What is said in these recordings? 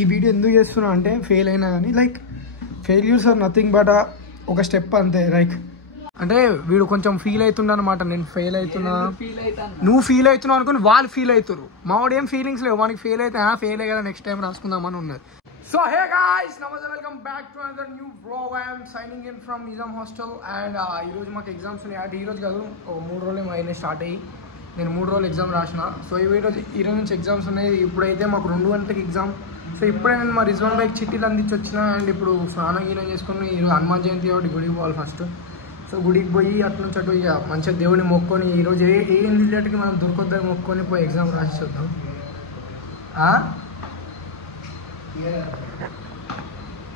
ఈ వీడియో ఎందుకు చేస్తున్నా అంటే ఫెయిల్ అయినా కానీ like failures are nothing but ఒక స్టెప్ అంతే. లైక్ అంటే వీడు కొంచెం ఫీల్ అవుతుండ అనమాట, నేను ఫెయిల్ అవుతున్నా, నువ్వు ఫీల్ అవుతున్నావు అనుకుని వాళ్ళు ఫీల్ అవుతారు. మావాడు ఏం ఫీలింగ్స్ లేవు, వానికి ఫెయిల్ అయితే ఫెయిల్ అయ్యా నెక్స్ట్ టైం రాసుకుందామని ఉన్నది. సో హే గాయ్స్, నమస్తే, welcome back to another new vlog. I'm signing in from Nizam hostel. And ఈరోజు మాకు ఎగ్జామ్స్ ఉన్నాయి. అంటే ఈరోజు కాదు, 3 రోజులు అయినాయి స్టార్ట్ అయ్యి. నేను 3 రోజులు ఎగ్జామ్ రాసిన. సో ఈరోజు నుంచి ఎగ్జామ్స్ ఉన్నాయి. ఇప్పుడైతే మాకు 2 గంటలకి ఎగ్జామ్. సో ఇప్పుడే నేను మా రిజ్వాన్ బైక్ చిట్టీలు అందించి వచ్చిన. అండ్ ఇప్పుడు స్నానం గీనం చేసుకుని ఈరోజు హనుమాన్ జయంతి కాబట్టి గుడికి పోవాలి ఫస్ట్. సో గుడికి పోయి అటు నుంచి అటు ఇక మంచిగా దేవుడిని మొక్కొని ఈరోజు ఏ ఇన్విజిలేటర్కి మనం దొరకొద్దని మొక్కొని పోయి ఎగ్జామ్ రాసి చూద్దాం.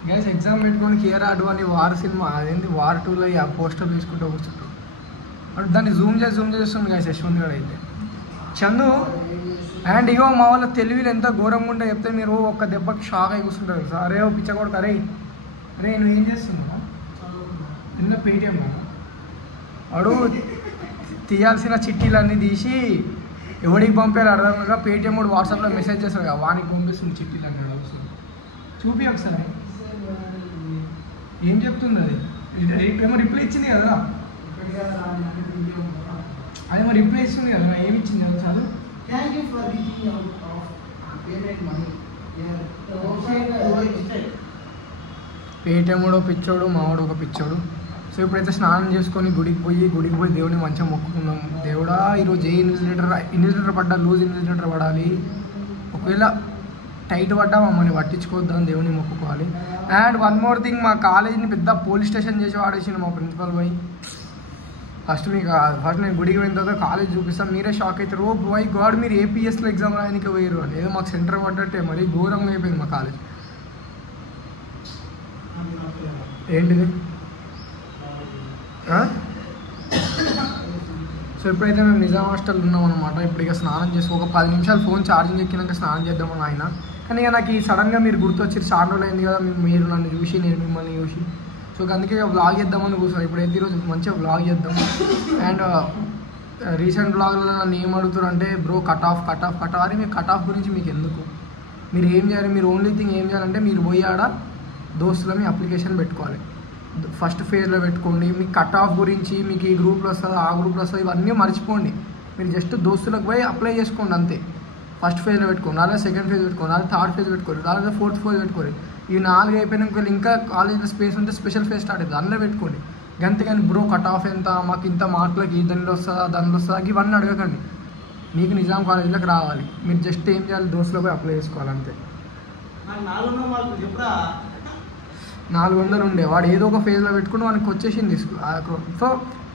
గైస్ ఎగ్జామ్ పెట్టుకొని కేఆర్ ఆడు అని వార్ సినిమా అదేంటి వార్ 2లో ఆ పోస్టర్ తీసుకుంటూ కూర్చుంటాం. అంటే దాన్ని జూమ్ చేస్తుంది గైస్ యశ్వంత్ గారు అయితే చందు. అండ్ ఇగో మా వాళ్ళ తెలివిలు ఎంత ఘోరంగా ఉంటే చెప్తే మీరు ఒక్క దెబ్బకి షాక్ అయి కూర్చుంటారు. అరే ఓ పిచ్చగొడక, అరే నువ్వు ఏం చేస్తున్నావు? నిన్న పేటిఎం వాడు తీయాల్సిన చిట్టీలన్నీ తీసి ఎవడికి పంపారు అర్థం కాక పేటిఎం వాడు వాట్సాప్లో మెసేజ్ చేస్తాడు కదా, వానికి పంపిస్తుంది చిట్టీలు అన్నాడు. చూపి ఒకసారి ఏం చెప్తుంది అది. ఏమో రిప్లై ఇచ్చింది కదా, అది మరి రిప్లై ఇస్తుంది కదా, ఏమి ఇచ్చింది కదా చదువు. పేటిఎం కూడా పిచ్చోడు, మావాడు ఒక పిచ్చోడు. సో ఇప్పుడైతే స్నానం చేసుకొని గుడికి పోయి దేవుడిని మంచిగా మొక్కుకున్నాం. దేవుడా ఈరోజు ఏ ఇన్విజిలేటర్ పడ్డా, లూజ్ ఇన్విజిలేటర్ పడాలి, ఒకవేళ టైట్ పడ్డా మమ్మల్ని పట్టించుకోవద్దని దేవుని మొక్కుకోవాలి. అండ్ వన్ మోర్ థింగ్, మా కాలేజీని పెద్ద పోలీస్ స్టేషన్ చేసి వాడేసిండు మా ప్రిన్సిపల్ పోయి. ఫస్ట్ నేను గుడికి పోయిన తర్వాత కాలేజ్ చూపిస్తాను, మీరే షాక్ అవుతారు. ఓ బాయ్ గాడ్, మీరు ఏపీఎస్లో ఎగ్జామ్ రాయడానికి పోయారు అని. ఏదో మాకు సెంటర్ పడ్డట్టే, మరీ ఘోరంగా అయిపోయింది మా కాలేజ్. ఏంటిది? సో ఇప్పుడైతే మేము నిజాం హాస్టల్ ఉన్నాం అనమాట. ఇప్పుడు ఇక స్నానం చేసి ఒక 10 నిమిషాలు ఫోన్ ఛార్జింగ్ ఎక్కినాక స్నానం చేద్దామని ఆయన. కానీ ఇక నాకు ఈ సడన్గా మీరు గుర్తొచ్చారు, చాలా రోజులు అయింది కదా మీరు నన్ను చూసి, నేను మిమ్మల్ని చూసి. సో అందుకే వ్లాగ్ చేద్దామని కూర్చొని ఇప్పుడైతే ఈరోజు మంచిగా వ్లాగ్ చేద్దాం. అండ్ రీసెంట్ వ్లాగ్లో నన్ను ఏం అడుగుతారు అంటే, బ్రో కట్ ఆఫ్ అని. మీకు కట్ ఆఫ్ గురించి మీకు ఎందుకు, మీరు ఏం చేయాలి, మీరు ఓన్లీ థింగ్ ఏం చేయాలంటే మీరు పోయి ఆడ దోస్తుల మీ అప్లికేషన్ పెట్టుకోవాలి. ఫస్ట్ ఫేజ్లో పెట్టుకోండి. మీకు కట్ ఆఫ్ గురించి మీకు ఈ గ్రూప్లో వస్తుంది, ఆ గ్రూప్లో వస్తుంది, ఇవన్నీ మర్చిపోండి. మీరు జస్ట్ దోస్తులకు పోయి అప్లై చేసుకోండి అంతే. ఫస్ట్ ఫేజ్లో పెట్టుకోండి, అలాగే సెకండ్ ఫేజ్ పెట్టుకోండి, అలాగే థర్డ్ ఫేజ్ పెట్టుకోండి, అలాగే 4th ఫేజ్ పెట్టుకోండి. ఈ 4 అయిపోయినాక ఇంకా కాలేజీలో స్పేస్ ఉంటే స్పెషల్ ఫేజ్ స్టార్ట్ అవుతుంది, అందులో పెట్టుకోండి. అంతేగాని బ్రో కట్ ఆఫ్ ఎంత, మాకు ఇంత మార్కులకి దానిలో వస్తుందా దానిలో వస్తుందా ఇవన్నీ అడగకండి. మీకు నిజాం కాలేజీలోకి రావాలి, మీరు జస్ట్ ఏం చేయాలి, దోస్తులో పోయి అప్లై చేసుకోవాలి అంతే. 400 ఉండే వాడు ఏదో ఒక ఫేజ్లో పెట్టుకుని వానికి వచ్చేసింది. సో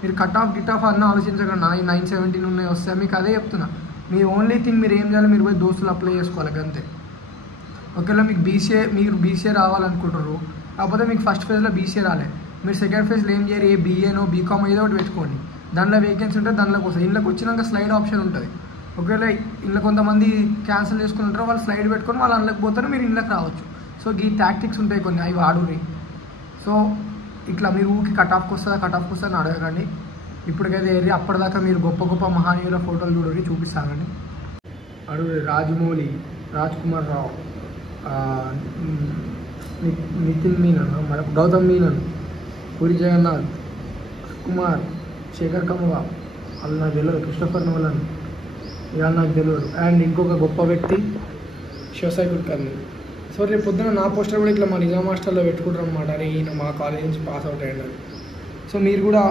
మీరు కట్ ఆఫ్ గిట్ ఆఫ్ అన్న ఆలోచించకండి. 917 ఉన్నాయి వస్తాయి, మీకు అదే చెప్తున్నా. మీ ఓన్లీ థింగ్ మీరు ఏం చేయాలి, మీరు పోయి దోస్తులు అప్లై చేసుకోవాలి అంతే. ఒకవేళ మీరు బీసీఏ రావాలనుకుంటారు, కాకపోతే మీకు ఫస్ట్ ఫేజ్లో బీసీఏ రాలే, మీరు సెకండ్ ఫేజ్లో ఏం చేయాలి, బీఏనో బీకామ్ ఏదో ఒకటి పెట్టుకోండి. దానిలో వేకెన్సీ ఉంటే దానిలోకి వస్తుంది. ఇంట్లోకి వచ్చినాక స్లైడ్ ఆప్షన్ ఉంటుంది. ఒకవేళ ఇంట్లో కొంతమంది క్యాన్సిల్ చేసుకుని ఉంటారో వాళ్ళు స్లైడ్ పెట్టుకొని వాళ్ళు అందులోకి పోతారో మీరు ఇంట్లోకి రావచ్చు. సో ఈ టాక్టిక్స్ ఉంటాయి కొన్ని, అవి వాడుని. సో ఇట్లా మీరు ఊరికి కట్ ఆఫ్కి వస్తుందా అని అడగకండి. ఇప్పటికైతే ఏది అప్పటిదాకా మీరు గొప్ప మహానీయుల ఫోటోలు చూడండి, చూపిస్తానండి. అడుగు రాజమౌళి, రాజ్ కుమార్ రావు, నితిన్ మీనన్, గౌతమ్ మీనన్, పూరి జగన్నాథ్, కుమార్, శేఖర్ కమ్మువా, వాళ్ళు నాకు తెలియదు, క్రిస్టోఫర్ నోలన్, ఇవాళ నాకు తెలియదు. అండ్ ఇంకొక గొప్ప వ్యక్తి శివసాయి కుల్కర్ణి. సో రేపు పొద్దున నా పోస్టర్ కూడా ఇట్లా మా నిజాం హాస్టల్లో పెట్టుకుంటారు అనమాట. అరే ఈయన మా కాలేజ్ నుంచి పాస్ అవుట్ అయ్యాడు. సో మీరు కూడా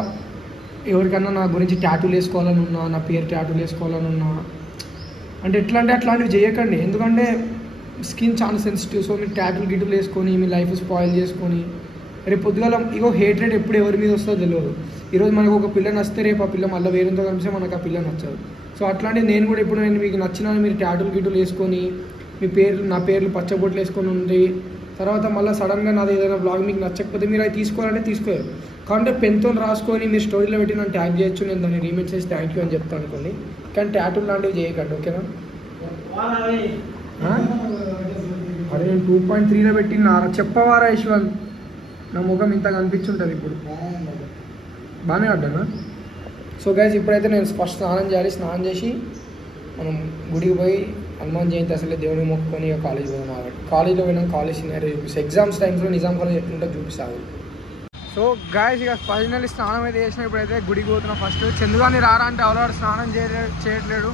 ఎవరికన్నా నా గురించి ట్యాటూలు వేసుకోవాలని ఉన్నా, నా పేరు ట్యాటూలు వేసుకోవాలని ఉన్నా అంటే ఎట్లా అంటే అట్లాంటివి చేయకండి. ఎందుకంటే స్కిన్ చాలా సెన్సిటివ్. సో మీరు ట్యాటూలు గిట్టులు వేసుకొని మీ లైఫ్ స్పాయిల్ చేసుకొని రేపు పొద్దుగాల ఇగో హేట్రేట్ ఎప్పుడు ఎవరి మీద వస్తుందో తెలియదు. ఈరోజు మనకు ఒక పిల్ల నచ్చితే రేపు ఆ పిల్ల మళ్ళీ వేరేంతో కలిసి మనకు ఆ పిల్ల నచ్చదు. సో అట్లాంటివి నేను కూడా ఇప్పుడు మీకు నచ్చిన మీరు ట్యాటూలు గిట్టులు వేసుకొని నా పేర్లు పచ్చబొట్లు వేసుకొని ఉంది, తర్వాత మళ్ళీ సడన్గా నాది ఏదైనా బ్లాగ్ మీకు నచ్చకపోతే మీరు అవి తీసుకోవాలంటే తీసుకోరు. కాబట్టి పెన్తో రాసుకొని మీరు స్టోరీలో పెట్టి నన్ను ట్యాగ్ చేయొచ్చు, నేను దాన్ని రీమేక్ చేసి థ్యాంక్ యూ అని చెప్తాను అనుకోండి. కానీ ట్యాటూలు లాంటివి చేయకండి, ఓకేనా? అరే నేను 2.3లో పెట్టిన చెప్పవారా యశ్వంత్, నా ముఖం ఇంత కనిపించుంటుంది ఇప్పుడు, బాగానే ఆడ్డానా? సో గైస్ ఇప్పుడైతే నేను ఫస్ట్ స్నానం చేయాలి. స్నానం చేసి మనం గుడికి పోయి హనుమాన్ జయంతి అసలే దేవుని మొక్కుకొని ఇక కాలేజ్ పోదాం కాబట్టి కాలేజ్లో పోయినా కాలేజ్ సినారీ చూపిస్తాను. ఎగ్జామ్స్ టైమ్స్లో నిజాం కాలేజ్ ఎట్లుంటే చూపిస్తాను. సో గాయస్ ఇక ఫైనల్లీ స్నానం అయితే చేసిన. ఇప్పుడైతే గుడికి పోతున్నాం. ఫస్ట్ చందుగాని రారా అంటే అవలాడు స్నానం చేయట్లేడు.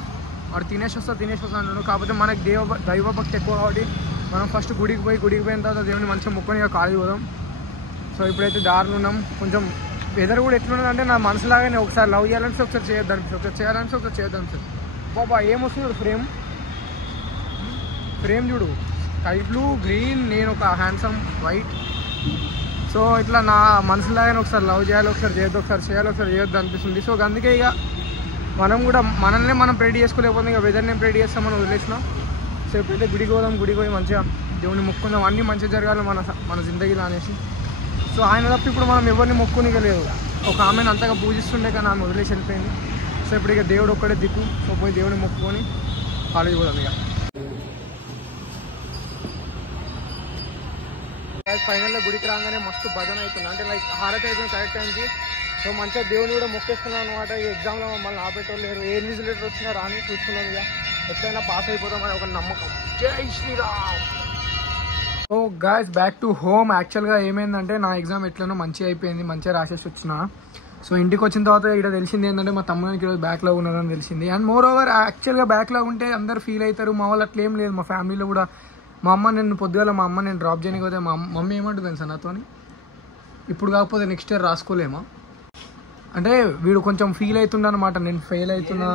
వాడు తినేసి వస్తా అంటున్నాడు. కాకపోతే మనకి దైవభక్తి ఎక్కువ కాబట్టి మనం ఫస్ట్ గుడికి పోయిన తర్వాత దేవుని మంచిగా మొక్కుని ఇక కాలేజ్ పోదాం. సో ఇప్పుడైతే దారిలో ఉన్నాం. కొంచెం వెదర్ కూడా ఎట్లున్నదంటే నా మనసులాగానే ఒకసారి లవ్ చేయాలని ఒకసారి చేయొద్దని ఒకసారి చేయొద్దని సార్ బాబా ఏమొస్తుంది ఫ్రేమ్ చూడు స్కై బ్లూ గ్రీన్, నేను ఒక హ్యాండ్సమ్ వైట్. సో ఇట్లా నా మనసులాగానే ఒకసారి లవ్ చేయాలి, ఒకసారి చేయొద్దు అనిపిస్తుంది. సో అందుకే ఇక మనం కూడా మనల్ని మనం ప్రేడ్ చేసుకోలేకపోతే ఇక వెదర్ని ప్రేడ్ చేస్తామని వదిలేసినాం. సో ఎప్పుడైతే గుడికి పోయి మంచిగా దేవుని మొక్కుందాం, అన్నీ మంచిగా జరగాలి మన జిందగీలో అనేసి. సో ఆయన తప్ప ఇప్పుడు మనం ఎవరిని మొక్కునిక లేదు. ఒక ఆమెను అంతగా పూజిస్తుండే కానీ ఆమె వదిలేసి వెళ్ళిపోయింది. సో ఇప్పుడు ఇక దేవుడు ఒక్కడే దిక్కు. సో పోయి దేవుని మొక్కుకొని కాలేజ్ పోదాం. ఇక ఫైనల్గా గుడికి రాగానే మస్తు భజన అవుతుంది, అంటే లైక్ హారతి అవుతుంది కరెక్ట్ టైంకి. సో మంచిగా దేవుని కూడా మొక్కేసుకున్నాం అనమాట. ఈ ఎగ్జామ్లో మమ్మల్ని ఆపేటోళ్ళు లేరు. ఏ రిజల్ట్ వచ్చినా రాని చూసుకున్నాం. ఇక ఎట్లయినా పాస్ అయిపోతాం అని ఒక నమ్మకం. Jai Shri Ram. So guys back to home. యాక్చువల్గా ఏమైందంటే నా ఎగ్జామ్ ఎట్లనో మంచిగా అయిపోయింది, మంచిగా రాసేసి వచ్చిన. సో ఇంటికి వచ్చిన తర్వాత ఇక్కడ తెలిసింది ఏంటంటే మా తమ్మునికి ఈరోజు బ్యాక్లాగ్ ఉన్నదని తెలిసింది. అండ్ మోర్ ఓవర్ యాక్చువల్గా బ్యాక్లాగ్ ఉంటే అందరు ఫీల్ అవుతారు. మా వాళ్ళు అట్లా ఏం లేదు. మా ఫ్యామిలీలో కూడా మా అమ్మ నేను డ్రాప్ చేయడానికి పోతే మా మమ్మీ ఏమంటుంది తెలుసా నాతో, ఇప్పుడు కాకపోతే నెక్స్ట్ ఇయర్ రాసుకోలేమా అంటే వీడు కొంచెం ఫీల్ అవుతుండనమాట. నేను ఫెయిల్ అవుతున్నా,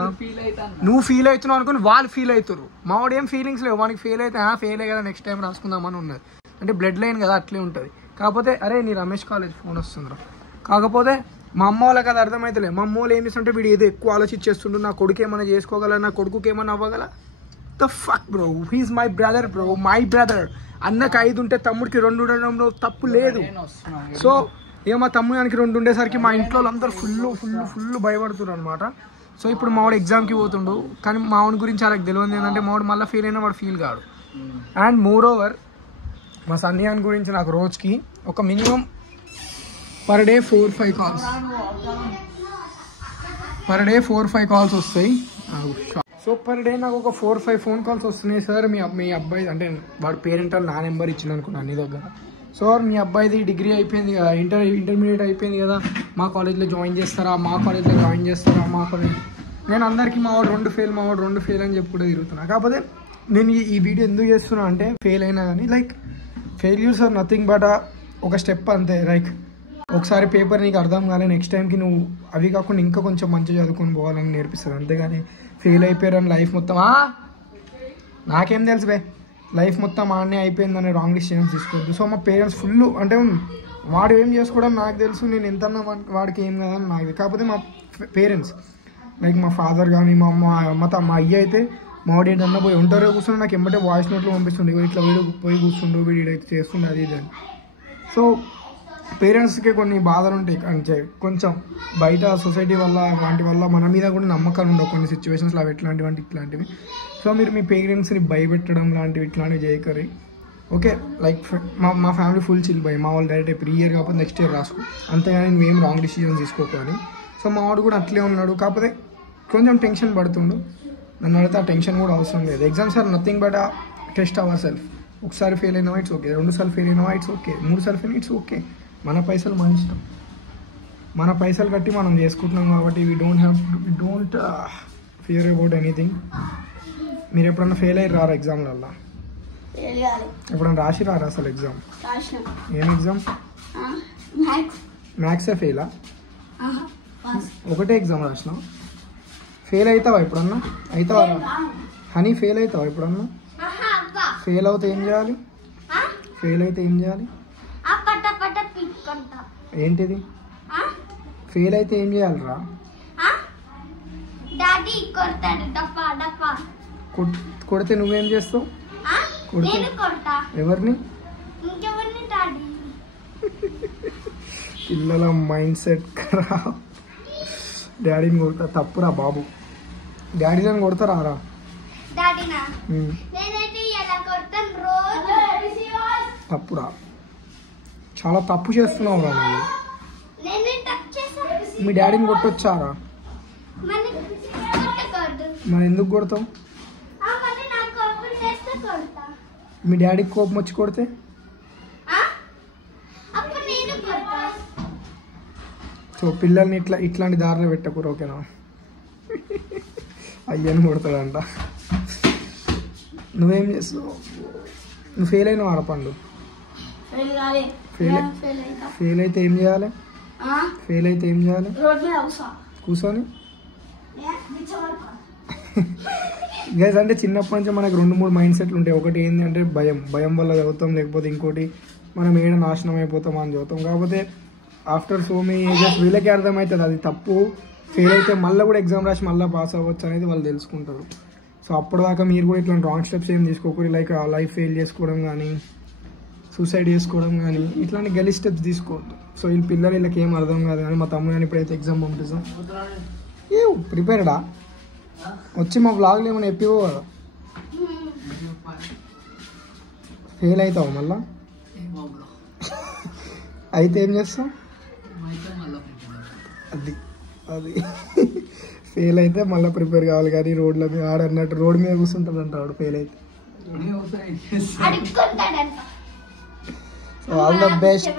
నువ్వు ఫీల్ అవుతున్నావు అనుకుని వాళ్ళు ఫీల్ అవుతారు. మా వాడు ఏం ఫీలింగ్స్ లేవు. వానికి ఫెయిల్ అయితే ఫెయిల్ అయ్యి కదా నెక్స్ట్ టైం రాసుకుందామని ఉన్నది. అంటే బ్లడ్ లైన్ కదా అట్లే ఉంటుంది. కాకపోతే అరే నీ రమేష్ కాలేజ్ ఫోన్ వస్తుందిరా. కాకపోతే మా అమ్మ వాళ్ళకి అది అర్థమవుతలే. మా అమ్మ వాళ్ళు ఏం చేస్తుంటే వీడు ఏదో ఎక్కువ ఆలోచించేస్తుండ్రు. నా కొడుకు ఏమైనా చేసుకోగల, నా కొడుకుకి ఏమైనా అవ్వగల. The fuck bro, he is my brother bro, my brother. అన్నకి 5 ఉంటే తమ్ముడికి 2 ఉండడంలో తప్పు లేదు. సో ఇక మా తమ్ముడానికి 2 ఉండేసరికి మా ఇంట్లో అందరూ ఫుల్ భయపడుతున్నారు అనమాట. సో ఇప్పుడు మావాడు ఎగ్జామ్కి పోతుండు. కానీ మావాడి గురించి వాళ్ళకి తెలియదు ఏంటంటే మావాడు మళ్ళీ ఫెయిల్ అయినా వాడు ఫీల్ కాడు. అండ్ మోర్ ఓవర్ మా సన్నియాన్ గురించి నాకు రోజుకి ఒక minimum per day 4-5 calls calls వస్తాయి. సో పర్ డే నాకు ఒక 4-5 ఫోన్ కాల్స్ వస్తున్నాయి. సార్ మీ అబ్బాయి అంటే వాడు పేరెంట్ వాళ్ళు నా నెంబర్ ఇచ్చింది అనుకున్నాను అన్ని దగ్గర. సార్ మీ అబ్బాయిది డిగ్రీ అయిపోయింది కదా, ఇంటర్మీడియట్ అయిపోయింది కదా, మా కాలేజ్లో జాయిన్ చేస్తారా, మా కాలేజ్. నేను అందరికీ మావాడు 2 ఫెయిల్ అని చెప్పి కూడా తిరుగుతున్నా. కాకపోతే నేను ఈ వీడియో ఎందుకు చేస్తున్నా అంటే ఫెయిల్ అయినా కానీ like failures are nothing but ఒక స్టెప్ అంతే. లైక్ ఒకసారి పేపర్ నీకు అర్థం కాలే, నెక్స్ట్ టైంకి నువ్వు అవి కాకుండా ఇంకా కొంచెం మంచిగా చదువుకొని పోవాలని నేర్పిస్తుంది. అంతేగాని ఫెయిల్ అయిపోయారని లైఫ్ మొత్తం నాకేం తెలుసు బే, లైఫ్ మొత్తం ఆడనే అయిపోయిందని రాంగ్ డిసిషన్స్ తీసుకోవద్దు. సో మా పేరెంట్స్ ఫుల్ అంటే వాడు ఏం చేసుకోవడం నాకు తెలుసు, నేను ఎంతన్నా వాడికి ఏం కాదని నాకు. కాకపోతే మా పేరెంట్స్ లైక్ మా ఫాదర్ కానీ మా అమ్మ మా అయ్య అయితే మా వాడు ఏంటన్నా పోయి ఒంటరిగా కూర్చుని నాకు ఎంబటే వాయిస్ నోట్లో పంపిస్తుండే, ఇట్లా వీడు పోయి కూర్చుండు, వీడు ఇదైతే చేస్తుండే అది ఇది అని. సో పేరెంట్స్కి కొన్ని బాధలు ఉంటాయి. అంటే కొంచెం బయట సొసైటీ వల్ల వాటి వల్ల మన మీద కూడా నమ్మకాలు ఉండవు కొన్ని సిచ్యువేషన్స్లో, అవి ఇట్లాంటివి. సో మీరు మీ పేరెంట్స్ని భయపెట్టడం ఇట్లాంటివి చేయకరి. ఓకే లైక్ మా ఫ్యామిలీ ఫుల్ చిల్ బై. మా వాళ్ళు డైరెక్ట్ ఇప్పుడు ఇయర్ కాకపోతే నెక్స్ట్ ఇయర్ రాసుకో, అంతేగాని నువ్వేం రాంగ్ డిసిజన్స్ తీసుకోకని. సో మా వాడు కూడా అట్లే ఉన్నాడు. కాకపోతే కొంచెం టెన్షన్ పడుతుండు. నన్ను అడిగితే ఆ టెన్షన్ కూడా అవసరం లేదు. Exams are nothing but test our self. ఒకసారి ఫెయిల్ అయినావా ఇట్స్ ఓకే, 2 సార్లు ఫెయిల్ అయినావా ఇట్స్ ఓకే, 3 సార్లు ఫెయిల్ ఇట్స్ ఓకే. మన పైసలు మన ఇష్టం, మన పైసలు కట్టి మనం చేసుకుంటున్నాం కాబట్టి we don't fear about anything. మీరు ఎప్పుడన్నా ఫెయిల్ అయ్యి రారా ఎగ్జామ్లల్లో? ఎప్పుడన్నా రాసి రారా అసలు ఎగ్జామ్? ఏం ఎగ్జామ్? మ్యాథ్సే ఫెయిలా? ఒకటే ఎగ్జామ్ రాసినావు, ఫెయిల్ అవుతావా ఎప్పుడన్నా? అవుతావా హనీ? ఫెయిల్ అవుతావా ఎప్పుడన్నా? ఫెయిల్ అవుతే ఏం చేయాలి? ఏంటిది? ఫెయిల్ అయితే ఏం చేయాలిరా? కొడితే నువ్వేం చేస్తావు? ఎవరిని? పిల్లల మైండ్ సెట్ కరా. డాడీని కొడతా తప్పురా బాబు. డాడీని కొడతారా రా? తప్పురా, చాలా తప్పు చేస్తున్నావు రా నువ్వు. మీ డాడీని కొట్టొచ్చారా? మరి ఎందుకు కొడతావు? మీ డాడీకి కోపం వచ్చి కొడితే సో పిల్లల్ని ఇట్లాంటి దారిలో పెట్టకూరు, ఓకేనా? అయ్యని కొడతాడంట. నువ్వేం చేస్తావు? నువ్వు ఫెయిల్ అయినావు ఆడపండు. ఫెయిల్ అయితే ఏం చేయాలి? కూర్చొని గైస్, అంటే చిన్నప్పటి నుంచి మనకు 2-3 మైండ్ సెట్లు ఉంటాయి. ఒకటి ఏంటి అంటే భయం వల్ల చదువుతాం, లేకపోతే ఇంకోటి మనం ఏడ నాశనం అయిపోతాం అని చదువుతాం. కాకపోతే ఆఫ్టర్ సో మెనీ ఏజెస్ వీళ్ళకి అర్థమవుతుంది అది తప్పు. ఫెయిల్ అయితే మళ్ళీ కూడా ఎగ్జామ్ రాసి మళ్ళీ పాస్ అవ్వచ్చు అనేది వాళ్ళు తెలుసుకుంటారు. సో అప్పటిదాకా మీరు కూడా ఇట్లా రాంగ్ స్టెప్స్ ఏం తీసుకోకూడదు. లైక్ లైఫ్ ఫెయిల్ చేసుకోవడం కానీ, సూసైడ్ చేసుకోవడం కానీ, ఇట్లాంటి గలీ స్టెప్స్ తీసుకోవద్దు. సో వీళ్ళ పిల్లలు వీళ్ళకి ఏం అర్థం కాదు. కానీ మా తమ్ముడు కానీ ఇప్పుడైతే ఎగ్జామ్ పంపిస్తాం. ఏ ప్రిపేర్డా వచ్చి మా బ్లాగ్లో ఏమైనా ఎప్పివో కదా. ఫెయిల్ అవుతావు మళ్ళా? అయితే ఏం చేస్తాం? అది ఫెయిల్ అయితే మళ్ళీ ప్రిపేర్ కావాలి. కానీ రోడ్ల మీద ఆడన్నట్టు రోడ్ మీద కూర్చుంటాడంట వాడు ఫెయిల్ అయితే. So all the best.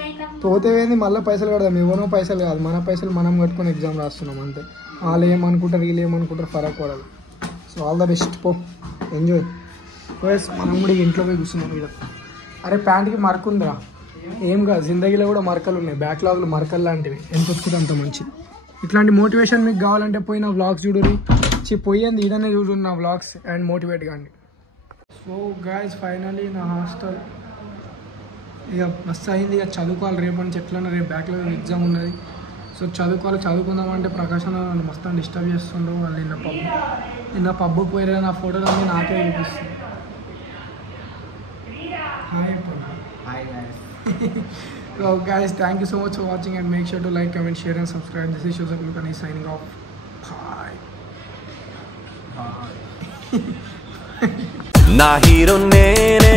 పోతే ఏంది మళ్ళీ పైసలు కడదాం. ఎవరో పైసలు కాదు, మన పైసలు మనం కట్టుకొని ఎగ్జామ్ రాస్తున్నాం అంతే. వాళ్ళు ఏమనుకుంటారు, వీళ్ళు ఏమనుకుంటారు, ఫరక్ పడదు. సో ఆల్ ద బెస్ట్, పో, ఎంజాయ్. మనం కూడా ఇంట్లో పోయి కూర్చున్నాం. ఇక్కడ అరే ప్యాంట్కి మరక ఉందా? ఏం కాదు, జిందగీలో కూడా మరకలు ఉన్నాయి. బ్యాక్లాగ్లు మరకలు లాంటివి. ఎంత వస్తుంది అంత మంచిది. ఇట్లాంటి మోటివేషన్ మీకు కావాలంటే పోయి నా వ్లాగ్స్ చూడరు. పోయింది ఈడనే చూడు నా వ్లాగ్స్ అండ్ మోటివేట్ కానీ. సో గాయస్, ఫైనలీ నా హాస్టల్ ఇక మస్తు అయింది. ఇక చదువుకోవాలి. రేపు నుంచి ఎట్లన్నా రేపు బ్యాక్లాగ్ ఎగ్జామ్ ఉన్నది. సో చదువుకుందామంటే ప్రకాశం నన్ను మస్తు డిస్టర్బ్ చేస్తుండ్రు. వాళ్ళు నిన్న పబ్బుకి పోయారు. నా ఫోటోలు అన్నీ నాకే చూపిస్తుంది. Hi guys. So guys, thank you so much for watching and make sure to like, comment, share and subscribe. This is Shosha Kulkarni signing off. Bye. Na hero nene